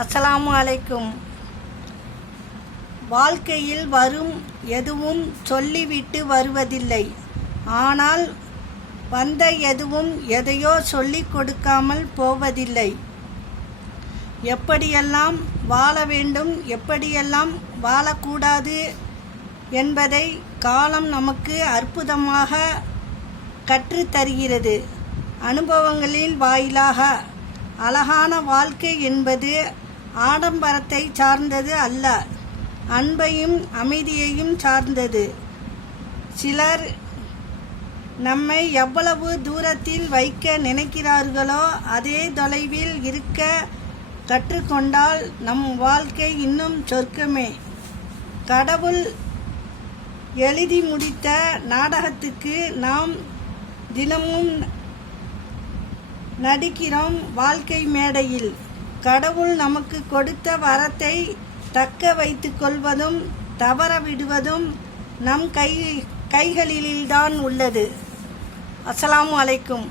அஸ்ஸலாமு அலைக்கும். வாழ்க்கையில் வரும் எதுவும் சொல்லிவிட்டு வருவதில்லை. ஆனால் வந்த எதுவும் எதையோ சொல்லிக் கொடுக்காமல் போவதில்லை. எப்படியெல்லாம் வாழ வேண்டும், எப்படியெல்லாம் வாழக்கூடாது என்பதை காலம் நமக்கு அற்புதமாக கற்றுத்தருகிறது. அனுபவங்களின் வாயிலாக. அழகான வாழ்க்கை என்பது ஆடம்பரத்தை சார்ந்தது அல்ல, அன்பையும் அமைதியையும் சார்ந்தது. சிலர் நம்மை எவ்வளவு தூரத்தில் வைக்க நினைக்கிறார்களோ அதே தொலைவில் இருக்க கற்றுக்கொண்டால் நம் வாழ்க்கை இன்னும் சொர்க்கமே. கடவுள் எழுதி முடித்த நாடகத்துக்கு நாம் தினமும் நடிக்கிறோம். வாழ்க்கை மேடையில் கடவுள் நமக்கு கொடுத்த வரத்தை தக்க வைத்து கொள்வதும் தவற விடுவதும் நம் கைகளில்தான் உள்ளது. அஸ்ஸலாமு அலைக்கும்.